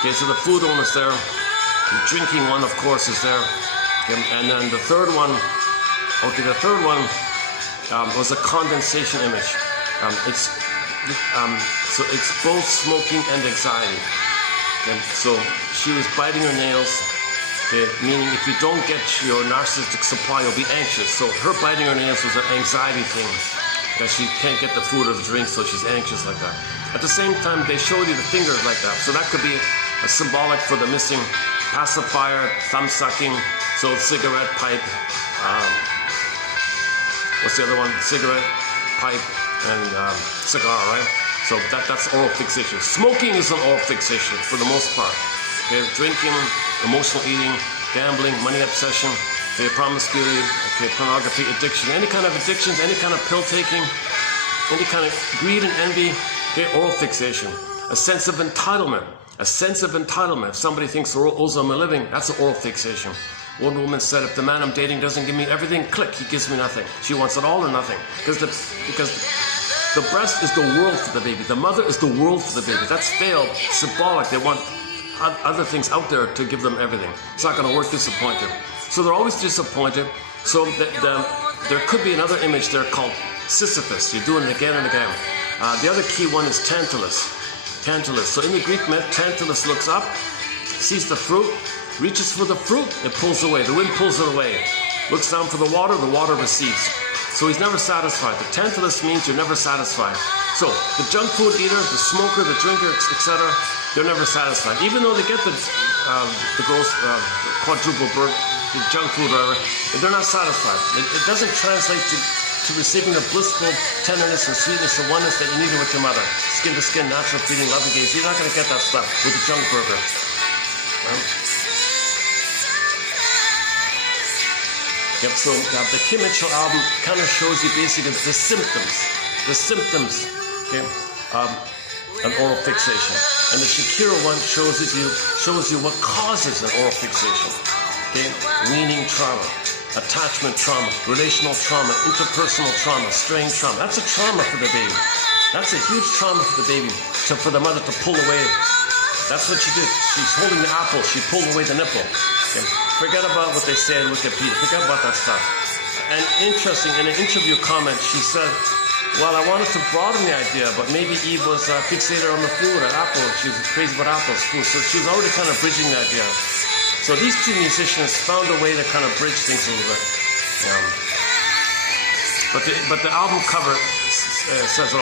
Okay, so the food one is there. The drinking one, of course, is there. Okay, and then the third one, was a condensation image. So it's both smoking and anxiety. Okay, so she was biting her nails. Okay, meaning if you don't get your narcissistic supply, you'll be anxious. So her biting her nails was an anxiety thing, that she can't get the food or the drink, so she's anxious like that. At the same time, they showed you the fingers like that. So that could be a symbolic for the missing pacifier, thumb sucking, so cigarette, pipe, what's the other one? Cigarette, pipe, and cigar, right? So that's oral fixation. Smoking is an oral fixation for the most part. Okay, drinking, emotional eating, gambling, money obsession, okay, promiscuity, okay, pornography, addiction, any kind of addictions, any kind of pill taking, any kind of greed and envy, okay, oral fixation. A sense of entitlement. A sense of entitlement. If somebody thinks they're owes them a living, that's an oral fixation. One woman said, if the man I'm dating doesn't give me everything, click, he gives me nothing. She wants it all or nothing. Because the breast is the world for the baby. The mother is the world for the baby. That's veiled, symbolic. They want other things out there to give them everything. It's not going to work. Disappointed. So they're always disappointed. So there could be another image there called Sisyphus. You're doing it again and again. The other key one is Tantalus. Tantalus. So in the Greek myth, Tantalus looks up, sees the fruit, reaches for the fruit, it pulls away. The wind pulls it away. Looks down for the water recedes. So he's never satisfied. The Tantalus means you're never satisfied. So the junk food eater, the smoker, the drinker, etc., they're never satisfied. Even though they get the gross quadruple bird, the junk food, whatever, they're not satisfied. It doesn't translate to receiving the blissful tenderness and sweetness and oneness that you needed with your mother. Skin to skin, natural feeding, loving gaze. You're not going to get that stuff with the junk burger. Right? Yep, so the Kim Mitchell album kind of shows you basically the symptoms, okay, an oral fixation. And the Shakira one shows you what causes an oral fixation. Okay, weaning trauma, attachment trauma, relational trauma, interpersonal trauma, strain trauma. That's a trauma for the baby. That's a huge trauma for the baby, for the mother to pull away. That's what she did. She's holding the apple. She pulled away the nipple. Okay. Forget about what they say in Wikipedia. Forget about that stuff. And interesting, in an interview comment, she said, well, I wanted to broaden the idea, but maybe Eve was fixated on the food, an apple. She was crazy about apples, food. So she was already kind of bridging the idea. So these two musicians found a way to kind of bridge things a little bit. But the album cover says